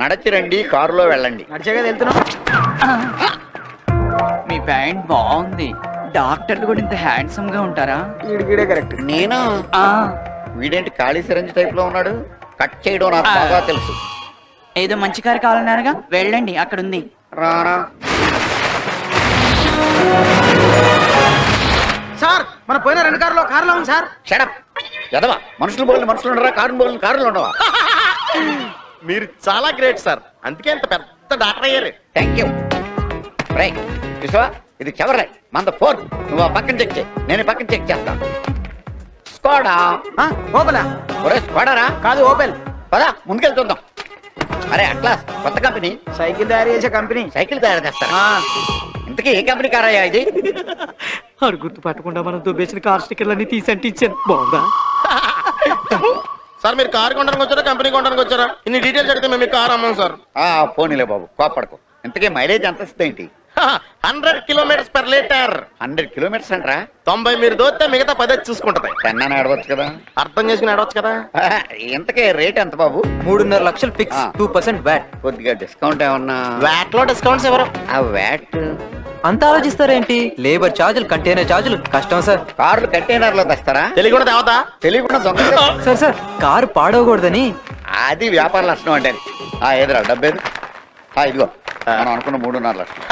నడచి రండి, కారులో వెళ్ళండి. నడిచేగా వెళ్తున్నాం. మీ ప్యాంట్ బాగుంది. డాక్టర్లు కూడా ఇంత హ్యాండ్సమ్ గా ఉంటారా? ఈడికిడే కరెక్ట్. నేను వీడేంటి ఖాళీ సిరంజి టైప్ లో ఉన్నాడు? కట్ చేయడం నాకు బాగా తెలుసు. ఏదో మంచి కారు కావాలన్నారుగా, వెళ్ళండి, అక్కడ ఉంది. రారా సార్, మన పోయిన 2 కార్లో ఉంది సార్. షడప్ ఎదవా. మనుషులు బోల్ని మనుషులు ఉండరా, కారుని బోల్ని కారులు ఉండవా? మీరు చాలా గ్రేట్ సార్, అందుకే ఇంత పెద్ద డాక్టర్ అయ్యారు. Thank you. రైట్ చూసావా, ఇది చివరి మన 4. నువ్వు ఆ పక్కన చెక్ చేయి, నేను పక్కన చెక్ చేస్తాను. స్కోడా ఓపెలా? ఒరే స్కోడారా? కాదు, ఓపెల్. పదా ముందుకెళ్తుందాం. అరే అట్లాస్ కొత్త కంపెనీ, సైకిల్ తయారు చేసే కంపెనీ. సైకిల్ తయారు చేస్తారా? ఇంతకీ ఏ కంపెనీ కారయ్యా ఇది? ఆడు గుర్తు పట్టకుండా మనం దుబ్బేసిన కార్ స్టిక్కర్లన్నీ తీసి అంటించాను. బాగుందా సార్ మీరు కారు కొనడానికి వచ్చారా, కంపెనీ కొనడానికి వచ్చారా? ఇన్ని డీటెయిల్స్ అడిగితే మేము కారు అమ్మాం సార్. పోనీలే బాబు, కోపడకు. ఇంతకీ మైలేజ్ ఎంత వస్తుంది ఏంటి? 100 km/లీటర్. 100 కిలోమీటర్స్ అంటారా? 90 మీరు దోస్తే మిగతా 10 చూసుకుంటది. 10 అని ఆడవచ్చు కదా. అర్థం చేసుకుని ఆడవచ్చు కదా. ఇంతకీ రేట్ ఎంత బాబు? 3.5 లక్షలు ఫిక్స్, 2% వ్యాట్. కొద్దిగా డిస్కౌంట్ ఏమన్నా? వ్యాట్ లో డిస్కౌంట్స్ ఎవరు? ఆ వ్యాట్ అంత ఆలోచిస్తారేంటి? లేబర్ ఛార్జీలు, కంటైనర్ ఛార్జీలు కష్టం సార్. కార్లు కంటైనర్ లో తెస్తారా? తెలియకుండా తేవతా? తెలియకుండా దొంగ. సార్ కారు పాడవకూడదని. అది వ్యాపార లక్షణం అంటే. ఏదిరా డబ్బేది? ఇదిగో మనం అనుకున్న 3.5 లక్షలు.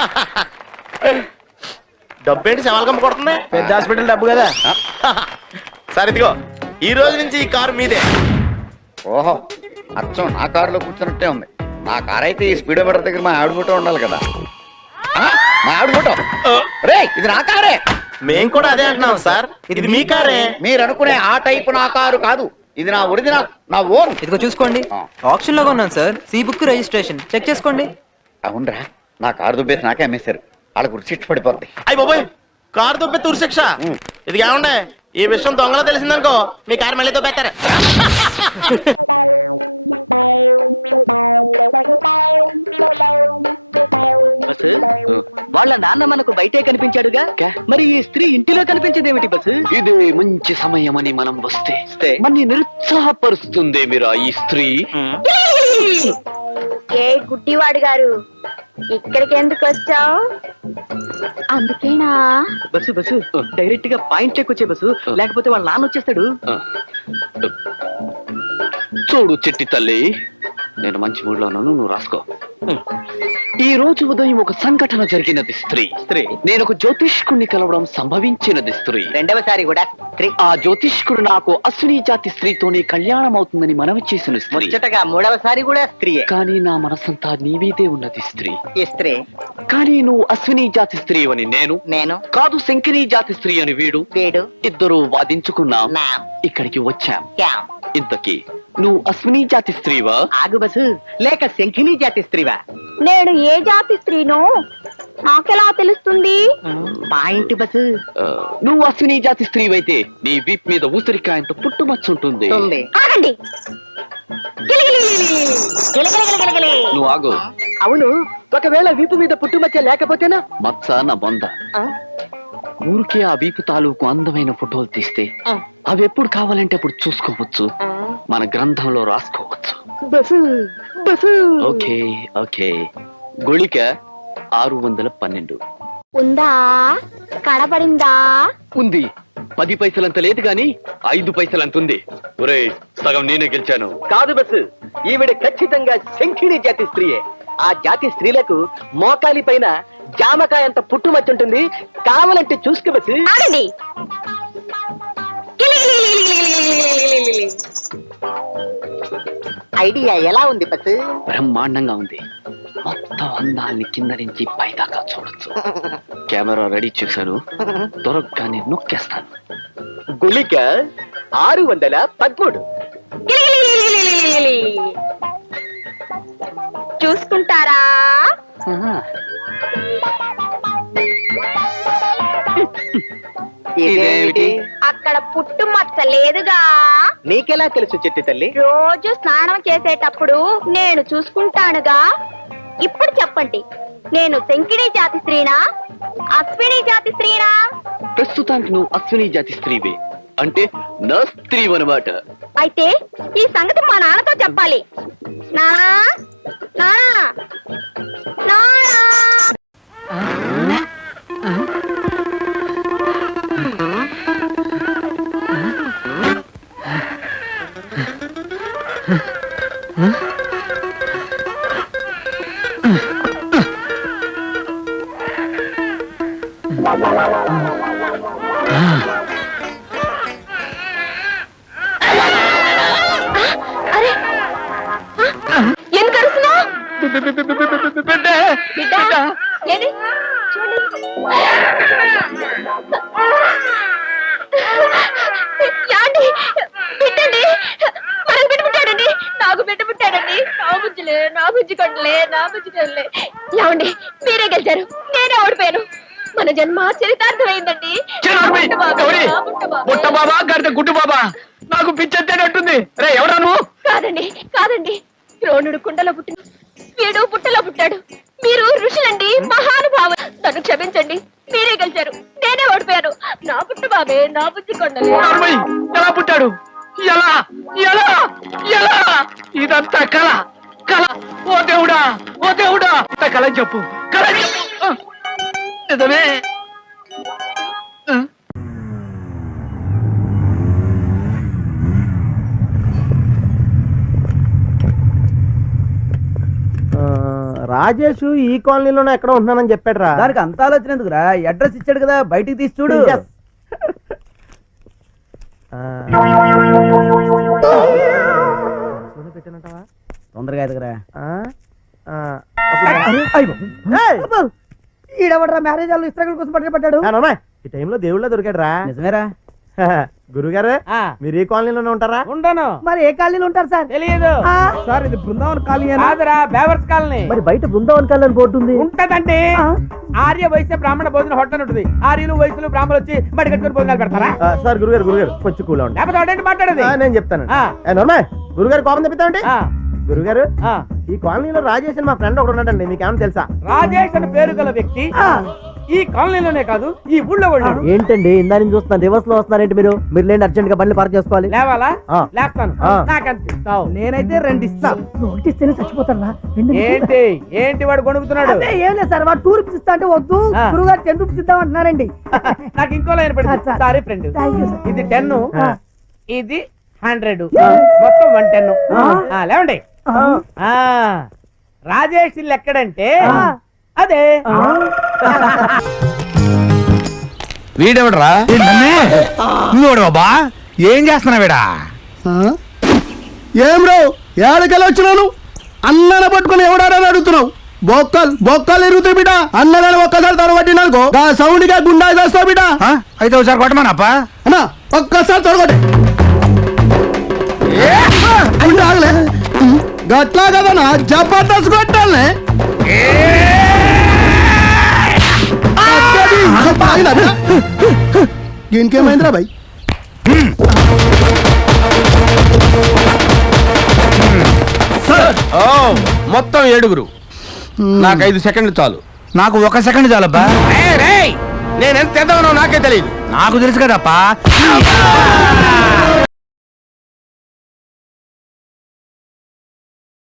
డబ్బేంటి శవాలకమ్మ కొడుతుంది? పెద్ద హాస్పిటల్ డబ్బు కదా సార్. ఇదిగో ఈ రోజు నుంచి ఈ కారు మీదే. ఓహో, అచ్చం నా కారులో కూర్చున్నట్టే ఉంది. నా కారు అయితే ఈ స్పీడోమీటర్ దగ్గర మా ఆవిడ ఫోటో ఉండాలి కదా. మా ఆవిడ ఫోటో. రే ఇది నా కారే. మేం కూడా అదే అంటున్నాం సార్, ఇది మీ కారే. మీరు అనుకునే ఆ టైపు నా కారు కాదు, ఇది నా ఒరిజినల్, నా ఓన్. ఇదిగో చూసుకోండి, ఆప్షన్ లో ఉన్నాను sir. C book registration check చేసుకోండి. అవునరా, నా కారు దుబ్బేసి నాకే అమ్మేశారు. వాళ్ళకు రుచి పడిపోద్ది. అయ్యి బాబోయ్, కారు దొబ్బే తురి శిక్ష. ఇది ఏమండే, ఈ విషయం దొంగలో తెలిసిందనుకో మీ కారు మళ్ళీ దొబ్బేస్తారు. వాళ్ళ నాన్న మనకు బయటే కనిపించాడుగా, మరి ఈ స్త్రీ ఇంటిలో కనిపించిందేమిటి బస్సు? ఇది మంచి సమయం అని మనం వస్తే మన్ని నిరుత్సాహపరుస్తుందేమిరా ఈ స్త్రీ. ఏ గుడ్డివాడు గారు, ఇక్కడికి ఎందుకు వచ్చావు? అందుకేనా? బస్సు డైరెక్ట్ గా పాయింట్ చెక్ వచ్చే బస్సు, లేకపోతే వాళ్ళ నాన్న వచ్చేస్తాడు. చూడు చిట్టి తల్లి, నేను మంచి మూడ్ లో ఉన్నాను, నువ్వు రాసుకో. ఈ రోజు ఉదయం ఒక సంఘటన జరిగినది స్త్రీ. నేను ఒక జ్యోతిష్కుడిని కలవడం సంభవించినది స్త్రీ. రెండవసారి కూడా స్త్రీ. ఆ జ్యోతిష్కుడు నాకు అశ్విని జాతి స్త్రీతోనే కళ్యాణం అవుతుందని మనవి చేసిన స్త్రీ. ముచ్చటగా మూడవసారి కూడా స్త్రీయే. కానీ నా మనసంతా నీవీదే ఉన్నది స్త్రీ. ఈ స్త్రీ. కానీ నువ్వు అశ్విని జాతి స్త్రీ అని నేను కాదు, శంకిని జాతి స్త్రీ అని వీడు. ఇద్దరు వాదించుకున్నాం, ఇక్కడికి వచ్చాం. ఇంతకీ నువ్వు అశ్విని జాతి స్త్రీవా? ఆగు బస్సు, లేక శంకిని జాతి స్త్రీవా? నేను ఏ జాతి స్త్రీనో నాకెలా తెలుస్తుంది? Point bus. నువ్వు అశ్విని జాతి స్త్రీవైతే నీ వీప్ మీద ఊసరికాయంత పుట్టుమచ్చుంటుంది. ఆగండి. నువ్వు ఆగు. అవును, ఒకవేళ వీపు మీద పుట్టుమచ్చ లేకపోతేనా? మచ్చ నా బొంద. ఊరికే ఆ వీపు తాలూకు అందమైన ఫోటోలు తీస్తే అవి ఎప్పుడు కావాలంటే అప్పుడు చూసుకోవచ్చు, మన గ్రంథంలో రాసుకోవచ్చు. ఓకే గుళిక 612 ఉందా? కనబడిందా? ఉంది. 10 పైసలంత లేదు గాని 5 పైసలంత ఉంది. ఒరే, సగం నేనే గెలిచాను. కాదు బస్సు, ఈవిడ ఖచ్చితంగా శంకిని జాతి స్త్రీయే. ఆ జాతి స్త్రీలకు మోకాలి పైన జామకాయ అంత పుట్టుమచ్చుంటుంది, కావాలంటే చూసుకో బస్సు. ఆగండి. ఐడియా ఎలా ఉంది బస్సు? బ్రహ్మాండంగా ఉంది. మొత్తం అందాన్ని కింద నుంచి పైదాకా చూడొచ్చు. కెమెరా రెడీ చేశాను, దొరకగానే నొక్కేస్తాను. గుళిక 613. చూసుకుంటారా? ఇదేమిటి? అక్కడ పుట్టు మచ్చ లేదుగా. నీకెలా తెలుసు చెట్టి తల్లి? రోజు స్నానం చేసేటప్పుడు నేను చూసుకుంటానుగా. ఇప్పుడు చెప్పండి, నేను శంకిని జాతి స్త్రీనా, అశ్విని జాతి స్త్రీనా? ప్రస్తుతానికి నువ్వు అశ్విని జాతి స్త్రీవే, అంటే నా స్త్రీ అన్నమాట. అయితే ఈ సంగతి మా నాన్నతో చెప్పాలి. నానా, అరే ఎందుకు అరుస్తున్నావ్? బిడ్డ, ఏది? చూడండి. యాండి, బిడ్డండి, మనకు బిడ్డ పుట్టాడండి, నాకు బిడ్డ పుట్టాడండి. నా బుజ్జిలే, నా బుజ్జి కొండలే, నా బుజ్జి కొండలే. ఏమండి, మీరే గెలిచారు, నేనే ఓడిపోయాను. మన జన్మ చరితార్థమైందండి. పుట్ట బాబా గడితే గుడ్డు బాబా నాకు పిచ్చెత్తేటట్టుంది. రే ఎవరా నువ్వు? కాదండి, కాదండి, ద్రోణుడు కుండలో పుట్టిన వీడు పుట్టలో పుట్టాడు. మీరు ఋషులండి, మహానుభావులు. నన్ను క్షమించండి, మీరే గెలిచారు, నేనే ఓడిపోయాను. నా పుట్టు బాబే, నా బుద్ధి కొండలే. నార్మల్ ఎలా పుట్టాడు? ఎలా ఎలా ఎలా? ఇదంతా కళ కళ. ఓ దేవుడా, ఓ దేవుడా, కళ చెప్పు, కళ చెప్పు. నిజమే. రాజేష్ ఈ కాలనీలోనే ఎక్కడ ఉంటున్నానని చెప్పాడు రా. దానికి అంత ఆలోచన ఎందుకురా, అడ్రస్ ఇచ్చాడు కదా, బయటికి తీసి చూడు. తొందరగా ఎదుగురా. ఈడవడరా మ్యారేజ్ వాళ్ళు ఇస్త్రాకుల కోసం పట్టాడు. ఈ టైంలో దేవుళ్ళ దొరికాడు రా. నిజమేరా. గురుగారు మీరు ఈ కాలనీలోనే ఉంటారా? ఉంటాను. మరి ఏ కాలనీలో ఉంటారు సార్? తెలియదు సార్. ఇది బృందావన్ కాలనీ బేవర్స్ కాలనీ. మరి బయట బృందావన్ కాలనీ బోర్డు ఉంది. ఉంటదండి. ఆర్య వైశ్య బ్రాహ్మణ భోజన హోటల్ ఉంటుంది. ఆర్యులు వైశ్యులు బ్రాహ్మణులు వచ్చి బడి కట్టుకుని భోజనాలు పెడతారా? సార్ గురుగారు గురుగారు కొంచెం కూల్ ఉండండి. లేకపోతే మాట్లాడేది నేను చెప్తాను. గురుగారు కోపం తెప్పిస్తామండి. గురుగారు ఈ కాలనీలో రాజేష్ అని మా ఫ్రెండ్ ఒకడు ఉన్నాడండి, మీకు ఏమైనా తెలుసా? రాజేష్ అని పేరు గల వ్యక్తి ఈ కాలనీలోనే కాదు ఈ ఊళ్ళో ఉన్నాడు. ఏంటండి ఇందా నుంచి చూస్తున్నాను, రివర్స్ లో వస్తున్నారేంటి మీరు? మీరు లేండి, అర్జెంట్ గా బండి పార్క్ చేసుకోవాలి. లేవాలా? లేస్తాను. నాకంతిస్తావు? నేనైతే 2 ఇస్తాను. ఒకటి ఇస్తేనే చచ్చిపోతాడా? ఏంటి ఏంటి వాడు కొనుక్కుతున్నాడు? ఏం లేదు సార్, వాడు 2 రూపీస్ ఇస్తా అంటే వద్దు, గురుగారు 10 రూపీస్ ఇద్దాం అంటున్నారండి. నాకు ఇంకో లైన్ పెట్టి. సారీ ఫ్రెండ్, ఇది 10, ఇది 100, మొత్తం 110. లేవండి. రాజేష్ ఇల్లు ఎక్కడంటే అదే. వీడెవడరా? నువ్వు బాబా ఏం చేస్తున్నావేడా? ఏం రావు ఏడకెళ్ళి వచ్చినాను? అన్నన పట్టుకుని ఎవడారని అడుగుతున్నావు? బొక్కలు ఎరుగుతాయి బిడ్డ. అన్నగాని ఒక్కసారి తొడగొట్టినానుకో ఆ సౌండ్ గా గుండా చేస్తావు బిడ్డ. అయితే ఒకసారి కొట్టమానప్ప. అన్నా ఒక్కసారి తొడగొట్టే ఆగలే. గట్లా కదనా జబర్దస్త్ కొట్టాలే. ఇంకేమైందిరా బాయ్? మొత్తం 7. నాకు 5 సెకండ్లు చాలు. నాకు 1 సెకండ్ చాలబ్బా. నేను ఎంత తెద్దామనో నాకే తెలియదు. నాకు తెలుసు కదప్పా.